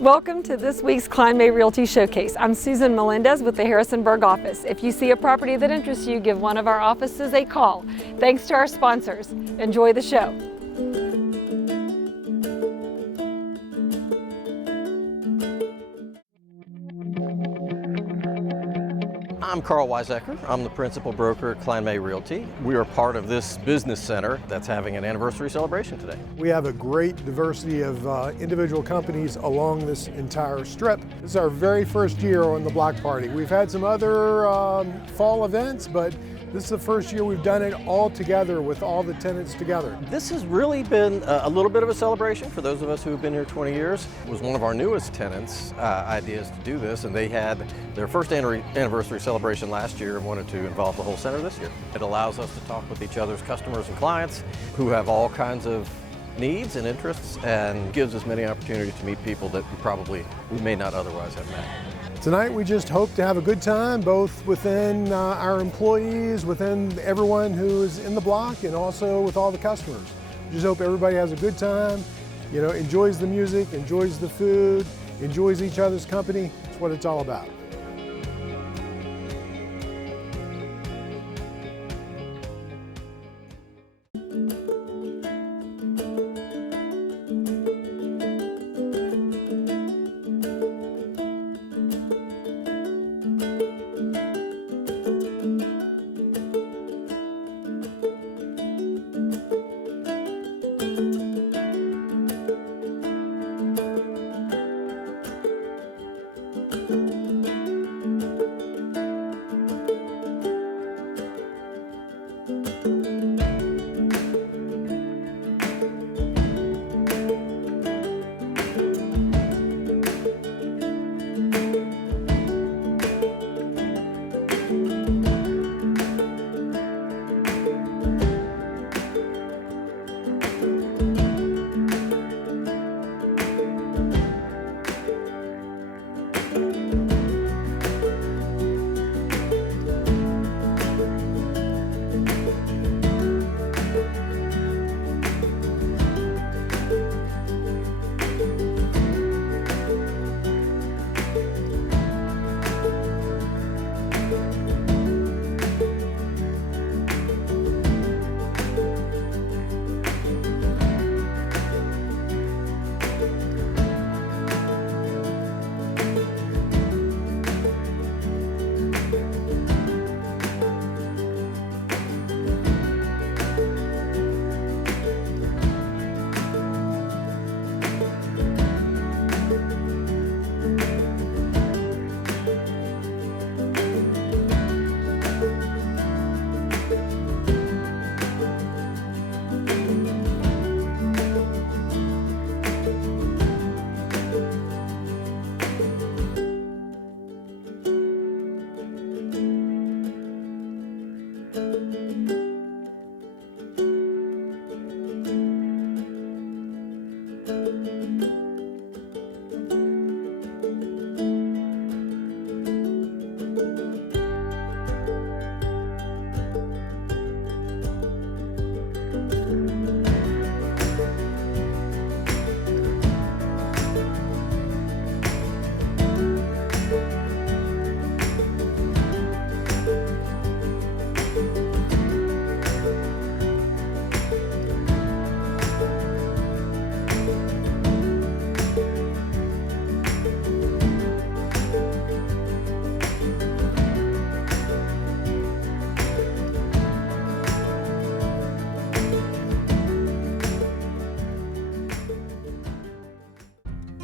Welcome to this week's Kline Mays Realty Showcase. I'm Susan Melendez with the Harrisonburg office. If you see a property that interests you, give one of our offices a call. Thanks to our sponsors. Enjoy the show. I'm Karl Weizacker. I'm the principal broker at Kline Mays Realty. We are part of this business center that's having an anniversary celebration today. We have a great diversity of individual companies along this entire strip. This is our very first year on the block party. We've had some other fall events, but this is the first year we've done it all together with all the tenants together. This has really been a little bit of a celebration for those of us who have been here 20 years. It was one of our newest tenants' ideas to do this, and they had their first anniversary celebration last year and wanted to involve the whole center this year. It allows us to talk with each other's customers and clients who have all kinds of needs and interests, and gives us many opportunities to meet people that we may not otherwise have met. Tonight we just hope to have a good time, both within our employees, within everyone who is in the block, and also with all the customers. We just hope everybody has a good time, enjoys the music, enjoys the food, enjoys each other's company. That's what it's all about.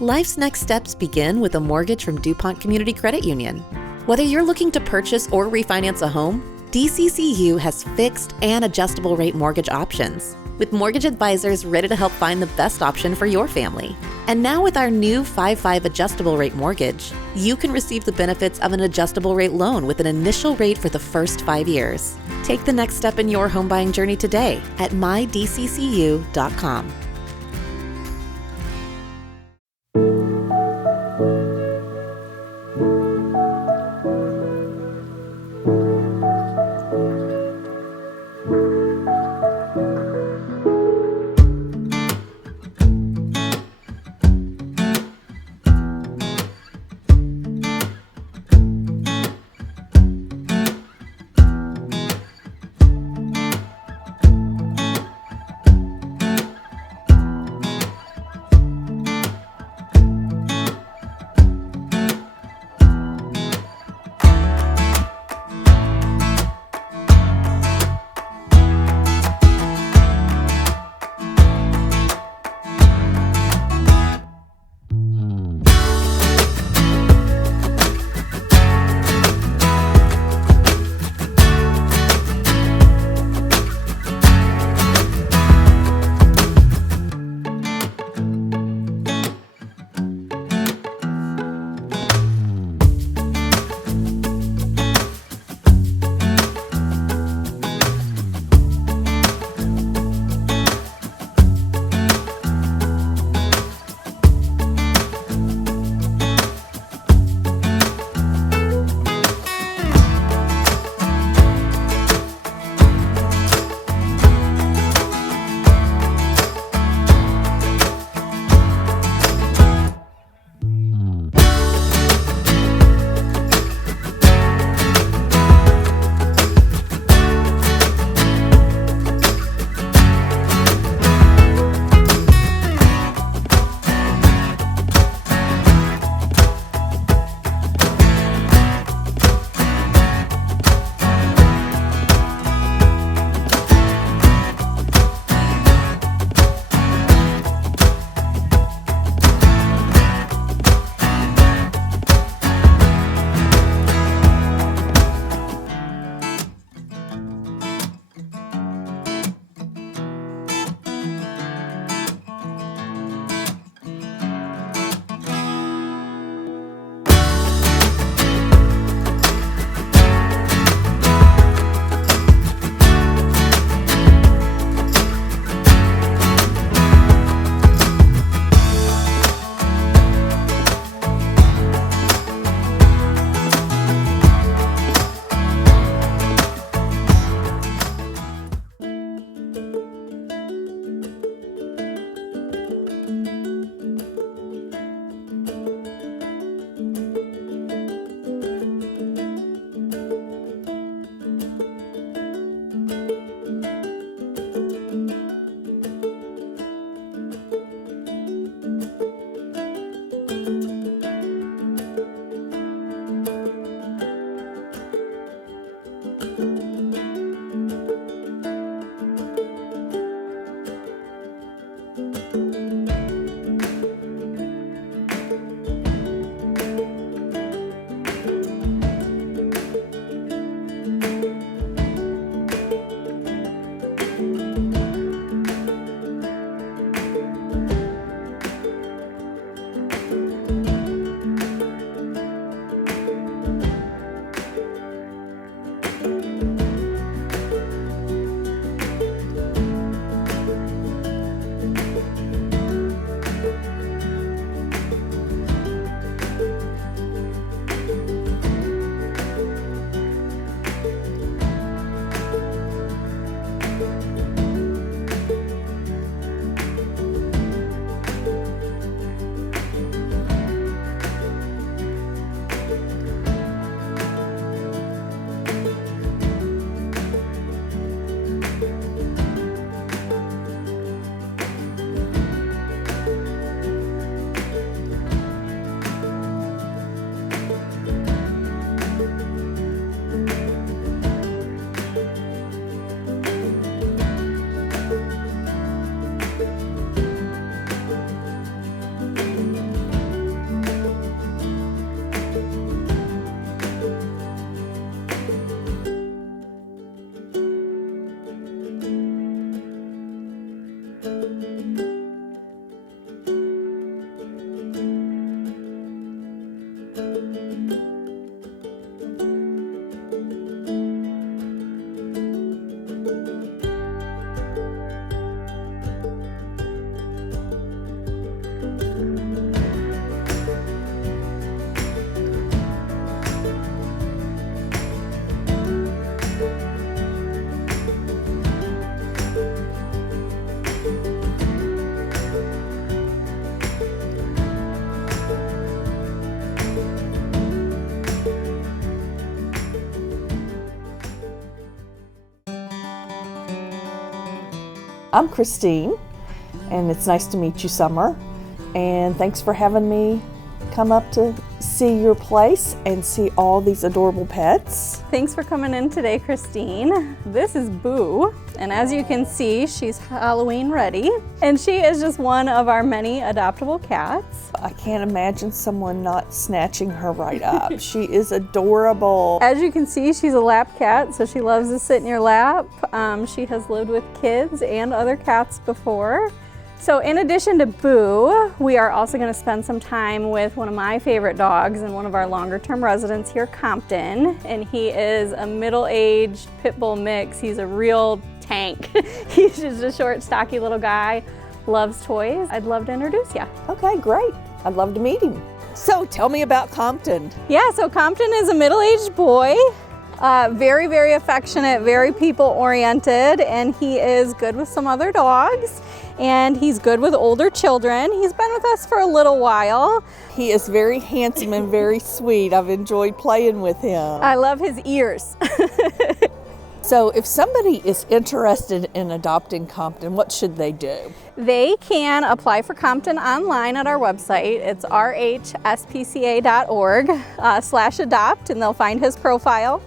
Life's next steps begin with a mortgage from DuPont Community Credit Union. Whether you're looking to purchase or refinance a home, DCCU has fixed and adjustable rate mortgage options, with mortgage advisors ready to help find the best option for your family. And now with our new 5/5 adjustable rate mortgage, you can receive the benefits of an adjustable rate loan with an initial rate for the first 5 years. Take the next step in your home buying journey today at mydccu.com. I'm Christine, and it's nice to meet you, Summer. And thanks for having me come up to see your place and see all these adorable pets. Thanks for coming in today, Christine. This is Boo, and as you can see, she's Halloween ready, and she is just one of our many adoptable cats. I can't imagine someone not snatching her right up. She is adorable. As you can see, she's a lap cat, so she loves to sit in your lap. She has lived with kids and other cats before. So in addition to Boo, we are also going to spend some time with one of my favorite dogs and one of our longer term residents here, Compton. And he is a middle-aged pit bull mix. He's a real tank. He's just a short, stocky little guy, loves toys. I'd love to introduce you. Okay, great. I'd love to meet him. So tell me about Compton. Yeah, so Compton is a middle-aged boy. Very, very affectionate, very people-oriented, and he is good with some other dogs. And he's good with older children. He's been with us for a little while. He is very handsome and very sweet. I've enjoyed playing with him. I love his ears. So if somebody is interested in adopting Compton, what should they do? They can apply for Compton online at our website. It's rhspca.org/adopt, and they'll find his profile.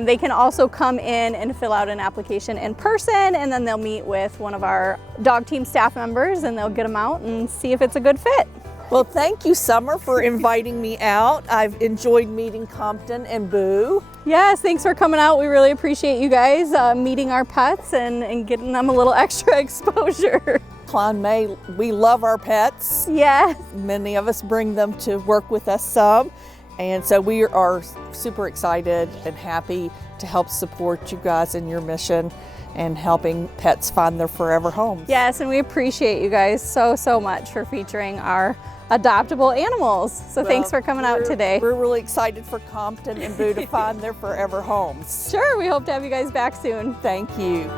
They can also come in and fill out an application in person, and then they'll meet with one of our dog team staff members, and they'll get them out and see if it's a good fit. Well, thank you, Summer, for inviting me out. I've enjoyed meeting Compton and Boo. Yes, thanks for coming out. We really appreciate you guys meeting our pets and getting them a little extra exposure. Kline Mays, we love our pets. Yes. Many of us bring them to work with us some. And so we are super excited and happy to help support you guys in your mission and helping pets find their forever homes. Yes, and we appreciate you guys so much for featuring our adoptable animals. So thanks for coming out today. We're really excited for Compton and Boo to find their forever homes. Sure, we hope to have you guys back soon. Thank you.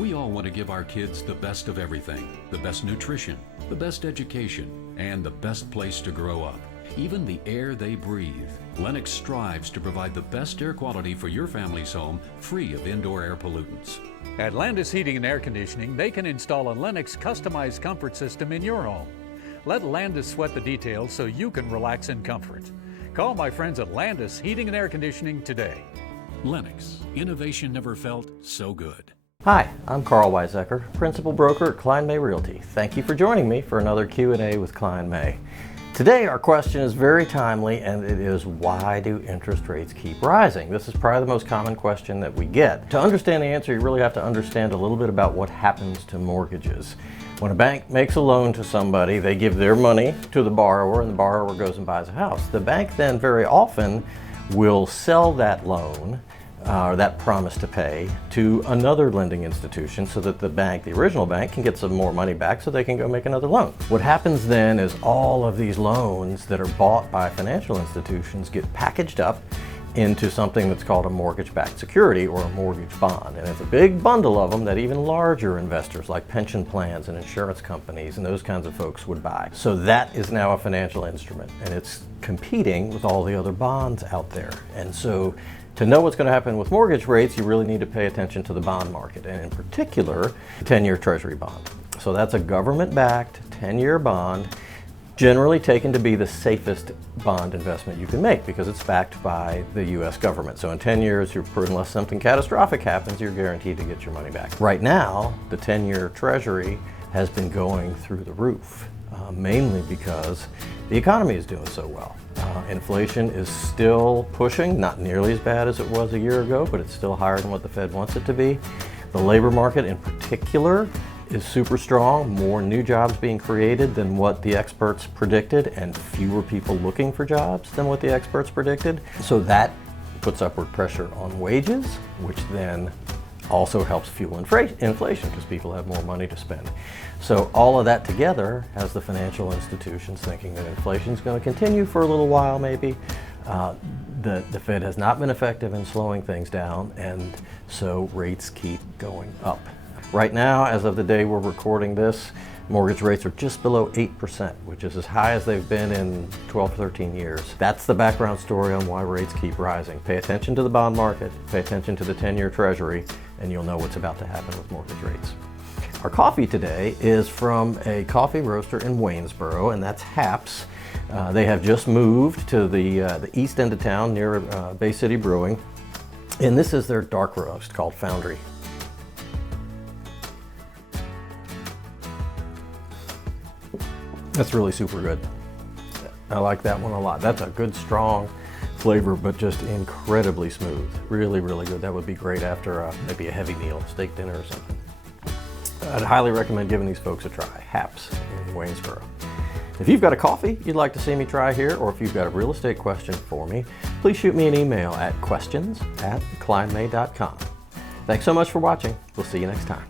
We all want to give our kids the best of everything, the best nutrition, the best education, and the best place to grow up. Even the air they breathe. Lennox strives to provide the best air quality for your family's home, free of indoor air pollutants. At Landis Heating and Air Conditioning, they can install a Lennox customized comfort system in your home. Let Landis sweat the details so you can relax in comfort. Call my friends at Landis Heating and Air Conditioning today. Lennox, innovation never felt so good. Hi, I'm Karl Weizacker, Principal Broker at Kline Mays Realty. Thank you for joining me for another Q&A with Kline Mays. Today our question is very timely, and it is, why do interest rates keep rising? This is probably the most common question that we get. To understand the answer, you really have to understand a little bit about what happens to mortgages. When a bank makes a loan to somebody, they give their money to the borrower, and the borrower goes and buys a house. The bank then very often will sell that loan, or that promise to pay, to another lending institution so that the bank, the original bank, can get some more money back so they can go make another loan. What happens then is all of these loans that are bought by financial institutions get packaged up into something that's called a mortgage-backed security, or a mortgage bond. And it's a big bundle of them that even larger investors like pension plans and insurance companies and those kinds of folks would buy. So that is now a financial instrument, and it's competing with all the other bonds out there. And so to know what's going to happen with mortgage rates, you really need to pay attention to the bond market, and in particular, the 10-year Treasury bond. So that's a government-backed 10-year bond, generally taken to be the safest bond investment you can make because it's backed by the U.S. government. So in 10 years, unless something catastrophic happens, you're guaranteed to get your money back. Right now, the 10-year Treasury has been going through the roof, mainly because the economy is doing so well. Inflation is still pushing, not nearly as bad as it was a year ago, but it's still higher than what the Fed wants it to be. The labor market in particular is super strong, more new jobs being created than what the experts predicted, and fewer people looking for jobs than what the experts predicted. So that puts upward pressure on wages, which then also helps fuel inflation because people have more money to spend. So all of that together has the financial institutions thinking that inflation is going to continue for a little while maybe. The Fed has not been effective in slowing things down, and so rates keep going up. Right now, as of the day we're recording this, mortgage rates are just below 8%, which is as high as they've been in 12, 13 years. That's the background story on why rates keep rising. Pay attention to the bond market, pay attention to the 10-year Treasury, and you'll know what's about to happen with mortgage rates. Our coffee today is from a coffee roaster in Waynesboro, and that's Haps. They have just moved to the east end of town near Bay City Brewing, and this is their dark roast called Foundry. That's really super good. I like that one a lot. That's a good strong flavor, but just incredibly smooth. Really, really good. That would be great after maybe a heavy meal, steak dinner or something. I'd highly recommend giving these folks a try. Haps in Waynesboro. If you've got a coffee you'd like to see me try here, or if you've got a real estate question for me, please shoot me an email at questions@klinemay.com. Thanks so much for watching. We'll see you next time.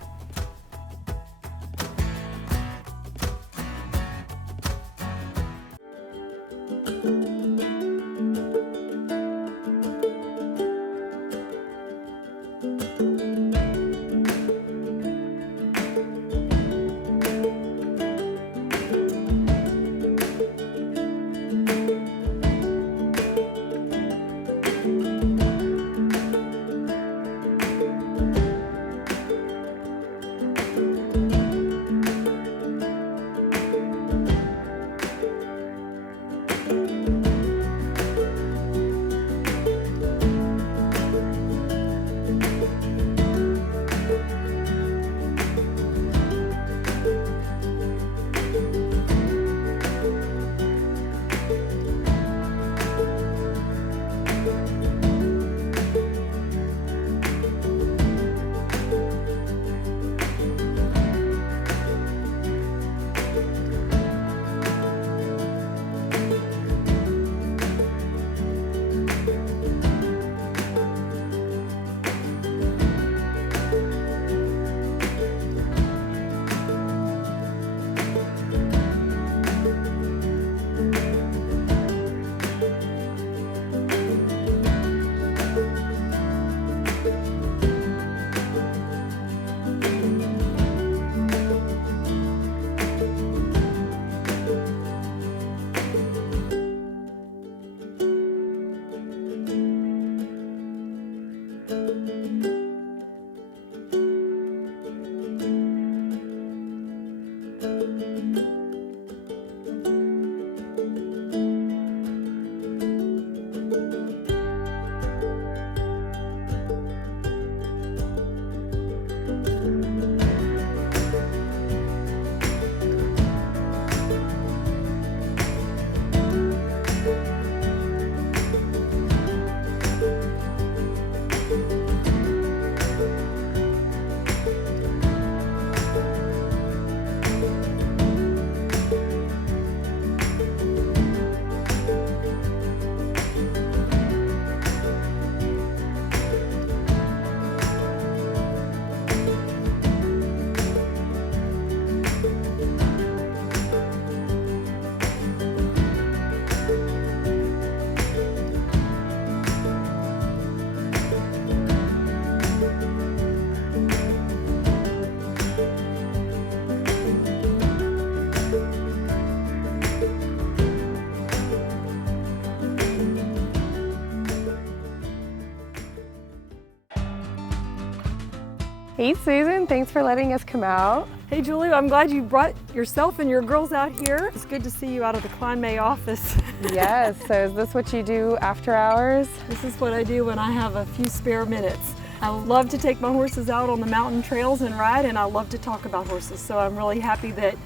Hey Susan, thanks for letting us come out. Hey Julie, I'm glad you brought yourself and your girls out here. It's good to see you out of the Kline Mays office. Yes, so is this what you do after hours? This is what I do when I have a few spare minutes. I love to take my horses out on the mountain trails and ride, and I love to talk about horses. So I'm really happy that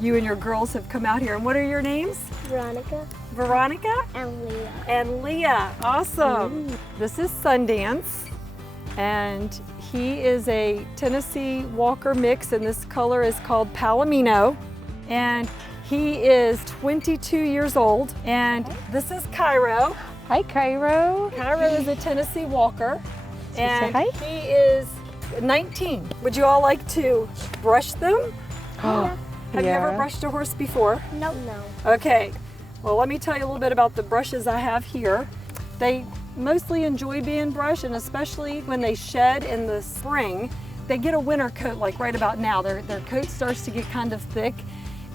you and your girls have come out here. And what are your names? Veronica. Veronica? And Leah. And Leah, awesome. This is Sundance, and he is a Tennessee Walker mix, and this color is called Palomino. And he is 22 years old, and this is Cairo. Hi Cairo. Cairo is a Tennessee Walker, and hi. he is 19. Would you all like to brush them? Yeah. Have you ever brushed a horse before? No. Okay, well let me tell you a little bit about the brushes I have here. They mostly enjoy being brushed, and especially when they shed in the spring, they get a winter coat like right about now. Their coat starts to get kind of thick,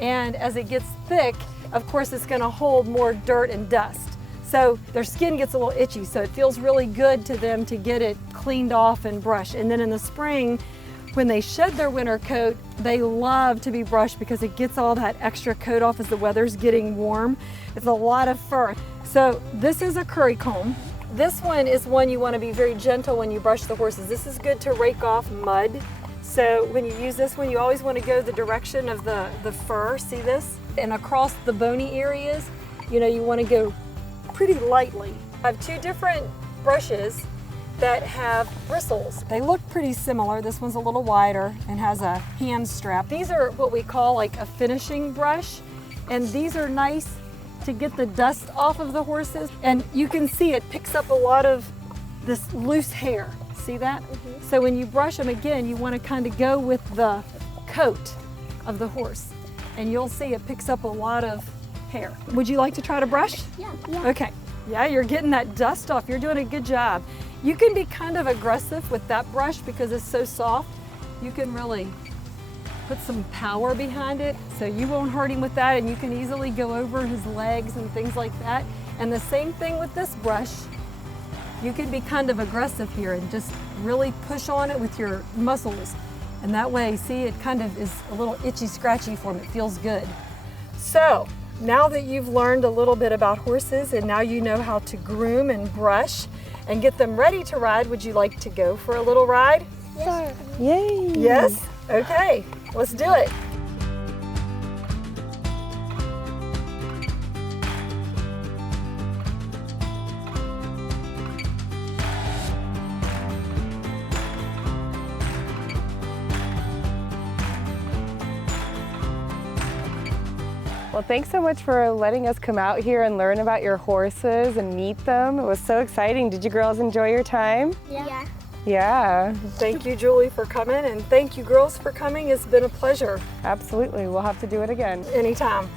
and as it gets thick, of course it's gonna hold more dirt and dust. So their skin gets a little itchy, so it feels really good to them to get it cleaned off and brushed. And then in the spring, when they shed their winter coat, they love to be brushed because it gets all that extra coat off as the weather's getting warm. It's a lot of fur. So this is a curry comb. This one is one you want to be very gentle when you brush the horses. This is good to rake off mud. So when you use this one, you always want to go the direction of the fur, see this? And across the bony areas, you know, you want to go pretty lightly. I have two different brushes that have bristles. They look pretty similar. This one's a little wider and has a hand strap. These are what we call like a finishing brush, and these are nice to get the dust off of the horses. And you can see it picks up a lot of this loose hair. See that? So when you brush them again, you want to kind of go with the coat of the horse, and you'll see it picks up a lot of hair. Would you like to try to brush? Yeah. Okay. Yeah, you're getting that dust off. You're doing a good job. You can be kind of aggressive with that brush because it's so soft. You can really put some power behind it so you won't hurt him with that, and you can easily go over his legs and things like that. And the same thing with this brush. You can be kind of aggressive here and just really push on it with your muscles. And that way, see, it kind of is a little itchy, scratchy for him. It feels good. So, now that you've learned a little bit about horses and now you know how to groom and brush and get them ready to ride, would you like to go for a little ride? Yes. Yay. Yes? Okay, let's do it. Well, thanks so much for letting us come out here and learn about your horses and meet them. It was so exciting. Did you girls enjoy your time? Yeah. Yeah, Thank you, Julie, for coming, and thank you, girls, for coming. It's been a pleasure. absolutely. We'll have to do it again. Anytime.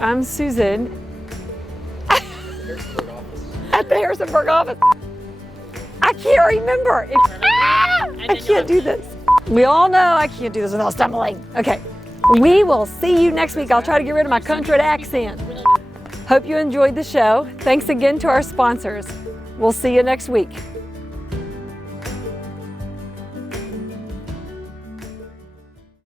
I'm Susan. At the Harrisonburg office. I can't remember. I can't do this. We all know I can't do this without stumbling. Okay, we will see you next week. I'll try to get rid of my Conrad accent. Hope you enjoyed the show. Thanks again to our sponsors. We'll see you next week.